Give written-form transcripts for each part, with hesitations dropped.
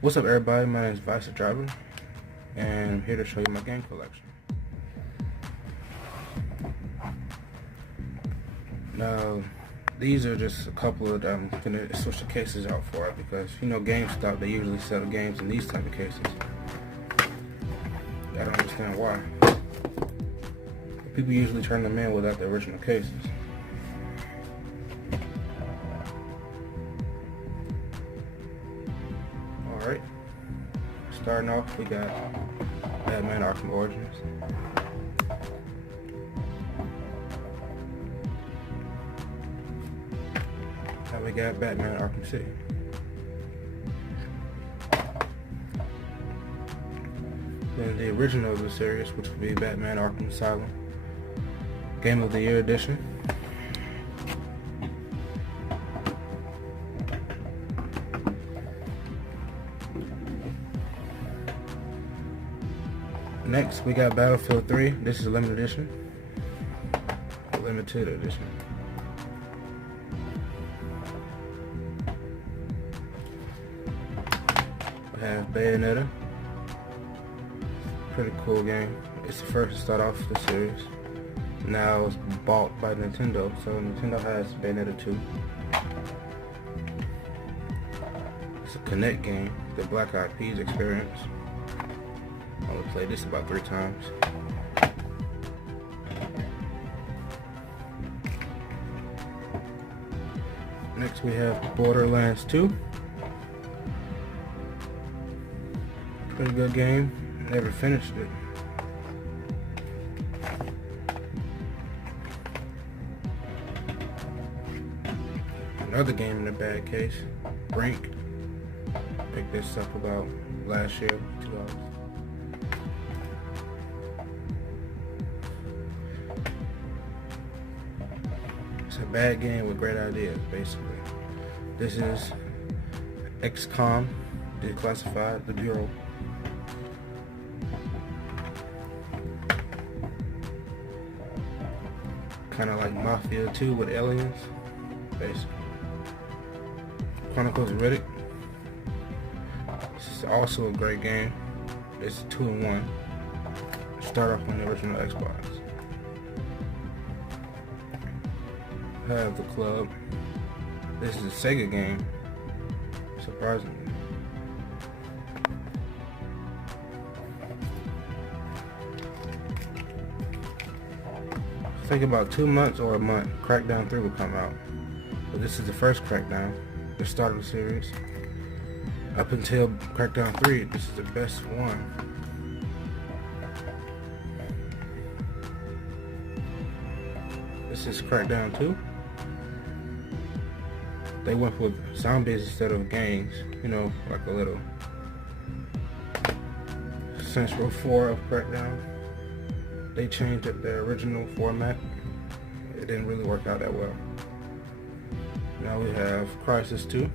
What's up, everybody? My name is Vice Driver, and I'm here to show you my game collection. Now, these are just a couple of them. I'm gonna switch the cases out for it because GameStop, they usually sell the games in these type of cases. I don't understand why. People usually turn them in without the original cases. Alright, starting off, we got Batman Arkham Origins. Now we got Batman Arkham City. Then the original of the series, which would be Batman Arkham Asylum, Game of the Year edition. Next, we got Battlefield 3. This is a limited edition. Limited edition. We have Bayonetta. Pretty cool game. It's the first to start off the series. Now it's bought by Nintendo, so Nintendo has Bayonetta 2. It's a Kinect game, the Black Eyed Peas experience. I only played this about 3 times. Next we have Borderlands 2. Pretty good game. Never finished it. Another game in a bad case, Brink. Picked this up about last year, $2. It's a bad game with great ideas, basically. This is XCOM, Declassified, the Bureau. Kind of like Mafia 2 with aliens, basically. Chronicles of Riddick. This is also a great game. It's 2-in-1. Start off on the original Xbox. Have The Club. This is a Sega game, surprisingly. I think about 2 months or a month, Crackdown 3 will come out. But this is the first Crackdown, the start of the series. Up until Crackdown 3, this is the best one. This is Crackdown 2. They went with zombies instead of gangs, like a little Central 4 of Crackdown. They changed up their original format. It didn't really work out that well. Now we have Crysis 2.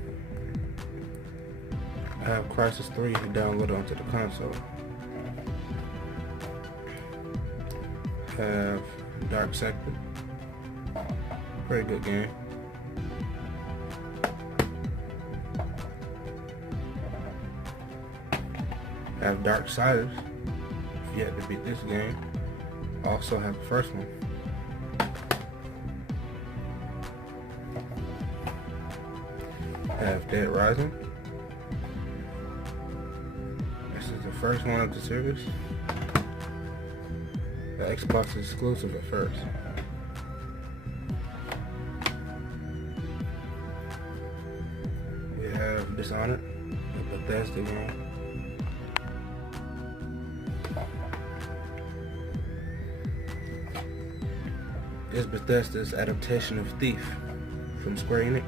I have Crysis 3 downloaded onto the console. Have Dark Sector. Pretty good game. Have Darksiders. If you had to beat this game. Also have the first one. Have Dead Rising. This is the first one of the series. The Xbox is exclusive at first. We have Dishonored, the Bethesda game. Is Bethesda's adaptation of Thief from Square Enix.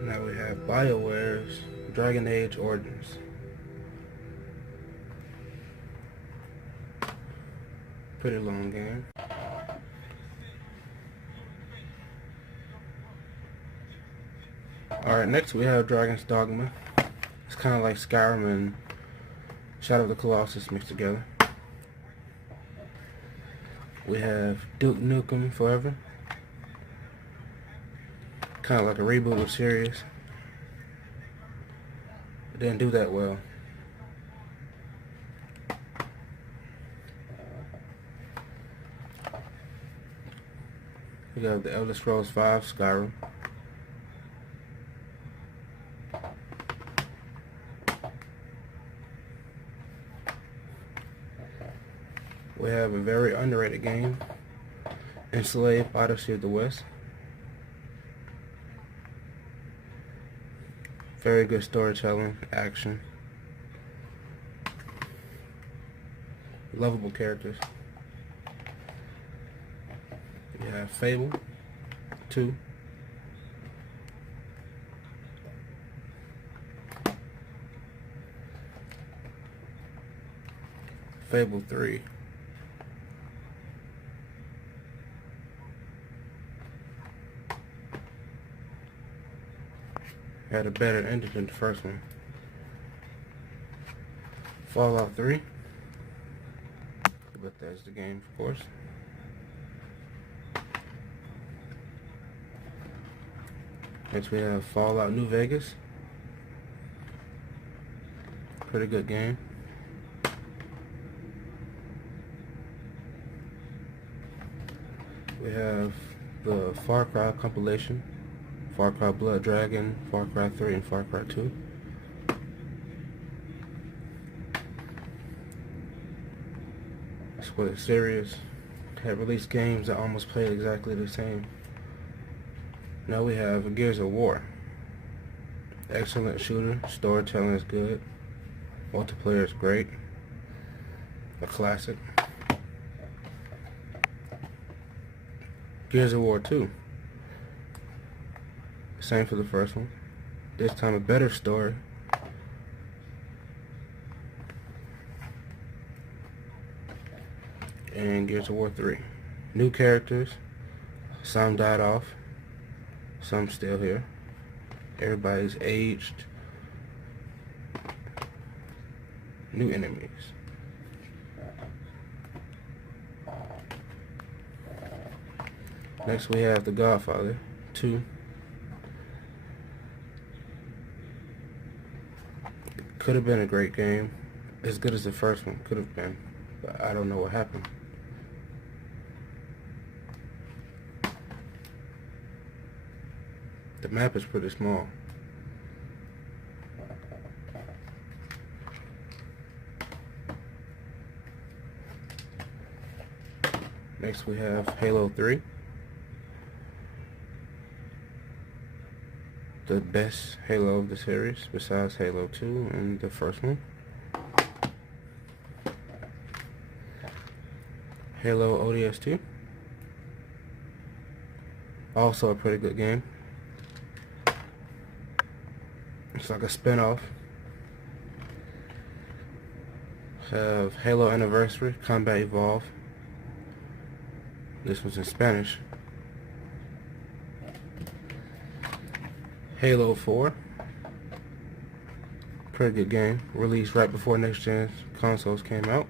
Now we have BioWare's Dragon Age Origins. Pretty long game. Alright, next we have Dragon's Dogma. It's kind of like Skyrim and Shadow of the Colossus mixed together. We have Duke Nukem Forever. Kind of like a reboot of series. It didn't do that well. We got the Elder Scrolls V Skyrim. We have a very underrated game, Enslaved: Odyssey of the West. Very good storytelling, action, lovable characters. We have Fable 2. Fable 3. Had a better ending than the first one. Fallout 3. But that's the game, of course. Next we have Fallout New Vegas. Pretty good game. We have the Far Cry compilation. Far Cry Blood Dragon, Far Cry 3, and Far Cry 2. That's what the series had released games that almost played exactly the same. Now we have Gears of War. Excellent shooter, storytelling is good, multiplayer is great, a classic. Gears of War 2. Same for the first one. This time a better story. And Gears of War 3. New characters. Some died off. Some still here. Everybody's aged. New enemies. Next we have The Godfather 2. Could have been a great game. As good as the first one could have been. But I don't know what happened. The map is pretty small. Next we have Halo 3. The best Halo of the series besides Halo 2 and the first one. Halo ODST. Also a pretty good game. It's like a spin-off. Have Halo Anniversary, Combat Evolve. This one's in Spanish. Halo 4. Pretty good game. Released right before next gen consoles came out.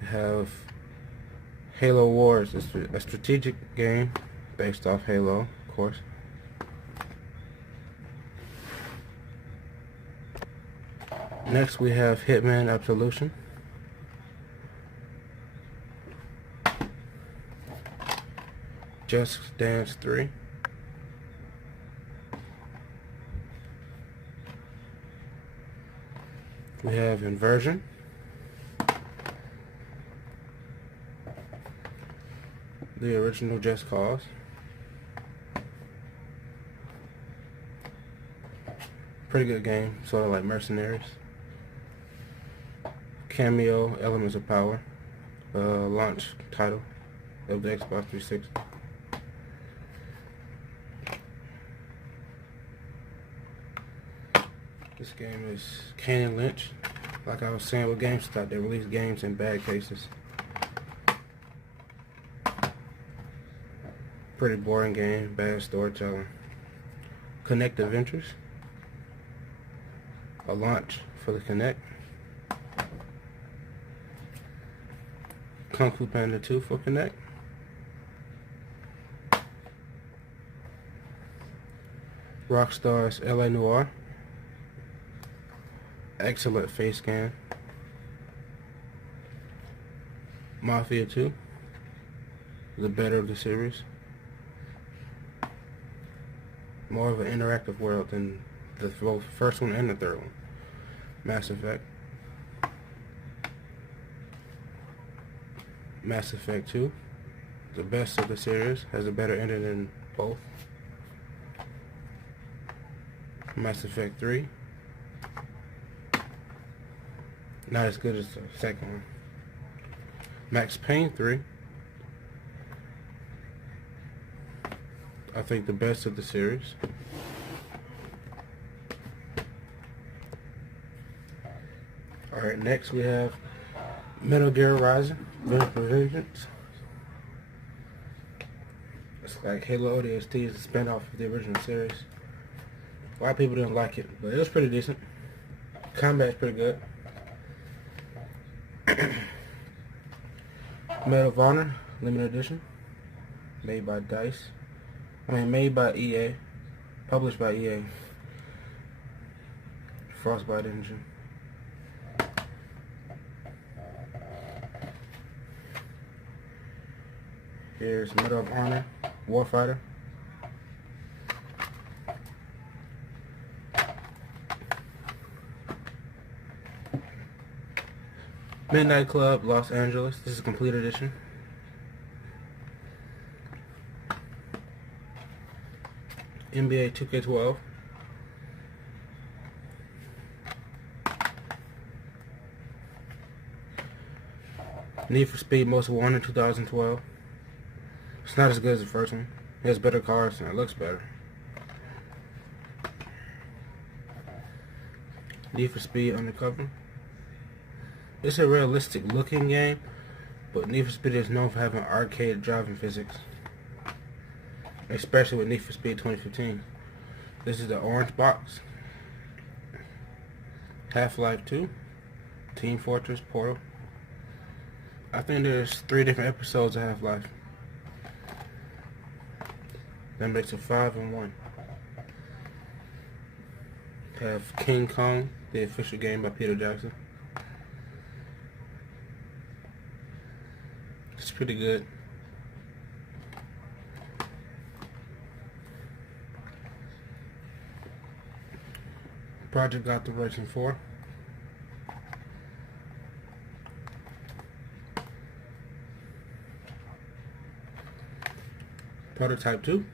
We have Halo Wars, a strategic game based off Halo, of course. Next we have Hitman Absolution. Just Dance 3. We have Inversion. The original Just Cause. Pretty good game, sort of like Mercenaries. Cameo, Elements of Power. Launch title of the Xbox 360. This game is Kane & Lynch. Like I was saying with GameStop, they release games in bad cases. Pretty boring game, bad storytelling. Kinect Adventures. A launch for the Kinect. Kung Fu Panda 2 for Kinect. Rockstar's LA Noire. Excellent face scan. Mafia 2. The better of the series. More of an interactive world than the both first one and the third one. Mass Effect. Mass Effect 2. The best of the series. Has a better ending than both. Mass Effect 3. Not as good as the second one. Max Payne 3. I think the best of the series. Alright, next we have Metal Gear Rising: Vengeance. It's like Halo ODST is a spinoff of the original series. A lot of people didn't like it, but it was pretty decent. Combat's pretty good. Medal of Honor Limited Edition. Made by made by EA. Published by EA. Frostbite engine. Here's Medal of Honor Warfighter. Midnight Club Los Angeles. This is a complete edition. NBA 2K12. Need for Speed Most Wanted 2012. It's not as good as the first one. It has better cars and it looks better. Need for Speed Undercover. It's a realistic looking game, but Need for Speed is known for having arcade driving physics. Especially with Need for Speed 2015. This is the orange box. Half-Life 2. Team Fortress Portal. I think there's 3 different episodes of Half-Life. That makes it 5 and 1. Have King Kong, the official game by Peter Jackson. It's pretty good. Project Gotham Racing 4. Prototype 2.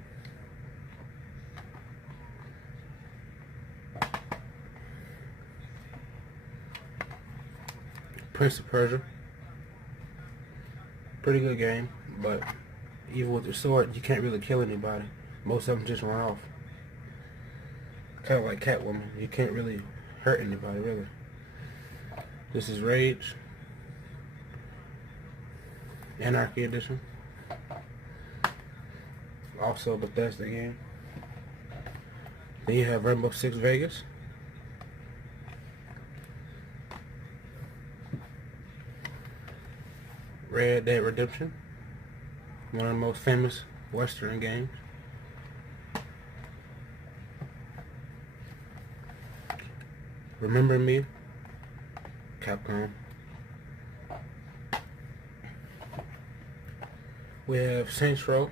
Prince of Persia. Pretty good game, but even with your sword, you can't really kill anybody. Most of them just run off. Kind of like Catwoman. You can't really hurt anybody, really. This is Rage. Anarchy Edition. Also Bethesda game. Then you have Rainbow Six Vegas. Red Dead Redemption. One of the most famous Western games. Remember Me. Capcom. We have Saints Row,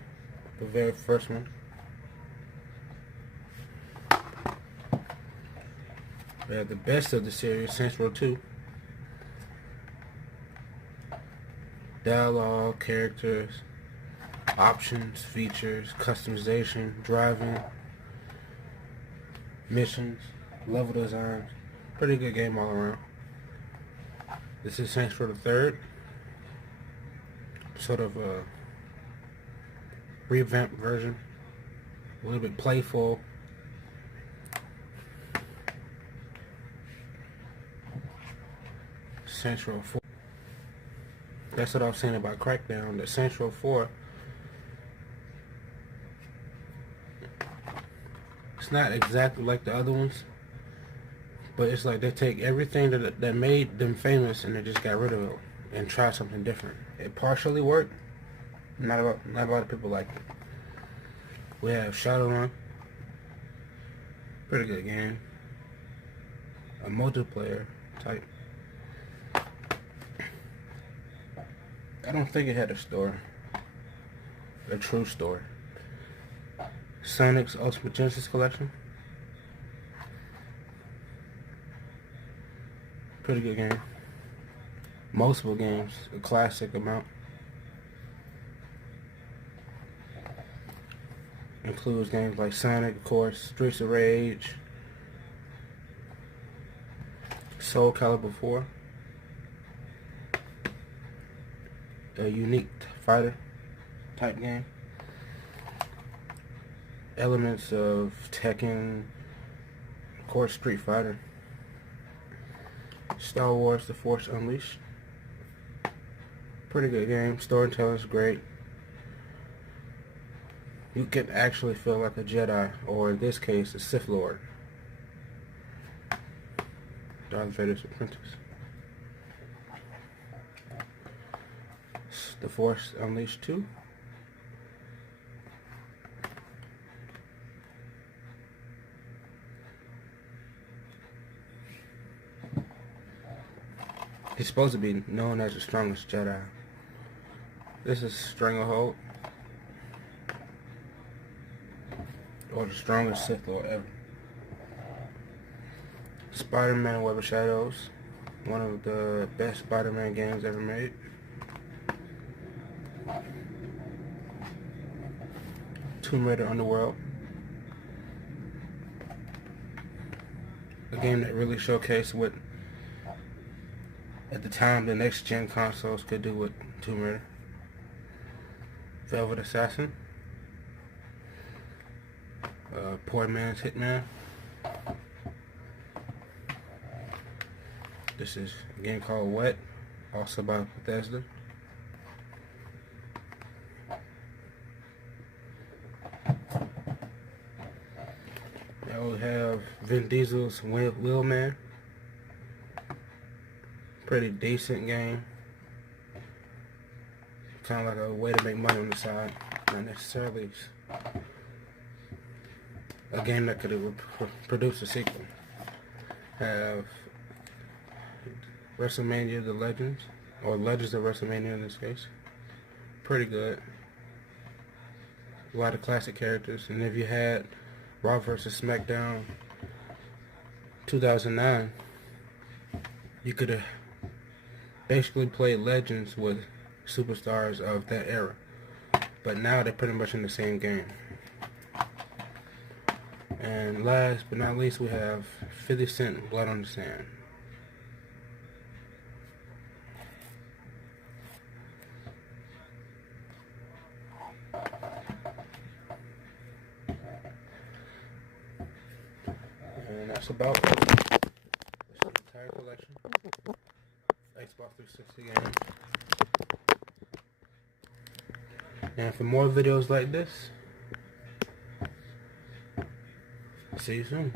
the very first one. We have the best of the series, Saints Row 2. Dialogue, characters, options, features, customization, driving, missions, level designs. Pretty good game all around. This is Saints Row the Third. Sort of a revamped version. A little bit playful. Saints Row 4. That's what I was saying about Crackdown. The Saints Row 4. It's not exactly like the other ones. But it's like they take everything that made them famous and they just got rid of it and try something different. It partially worked. Not a lot of people like it. We have Shadowrun. Pretty good game. A multiplayer type. I don't think it had a store. A true store. Sonic's Ultimate Genesis Collection. Pretty good game. Multiple games. A classic amount. Includes games like Sonic, of course, Streets of Rage, Soul Calibur 4, a unique fighter type game, elements of Tekken, of course Street Fighter, Star Wars The Force Unleashed. Pretty good game, storytelling's great. You can actually feel like a Jedi, or in this case, a Sith Lord. Darth Vader's apprentice. The Force Unleashed 2. He's supposed to be known as the strongest Jedi. This is Stranglehold. Or the strongest Sith Lord ever. Spider-Man Web of Shadows. One of the best Spider-Man games ever made. Tomb Raider Underworld. A game that really showcased what, at the time, the next-gen consoles could do with Tomb Raider. Velvet Assassin. Poor Man's Hitman. This is a game called Wet, also by Bethesda. Now we have Vin Diesel's Wheelman. Pretty decent game. Kind of like a way to make money on the side, not necessarily a game that could produce a sequel. Have WrestleMania The Legends, or Legends of WrestleMania in this case. Pretty good. A lot of classic characters. And if you had Raw vs. SmackDown 2009, you could have basically played Legends with superstars of that era. But now they're pretty much in the same game. And last but not least, we have 50 Cent, Blood on the Sand. And that's about it. That's the entire collection. Xbox 360 games. And for more videos like this, see you soon.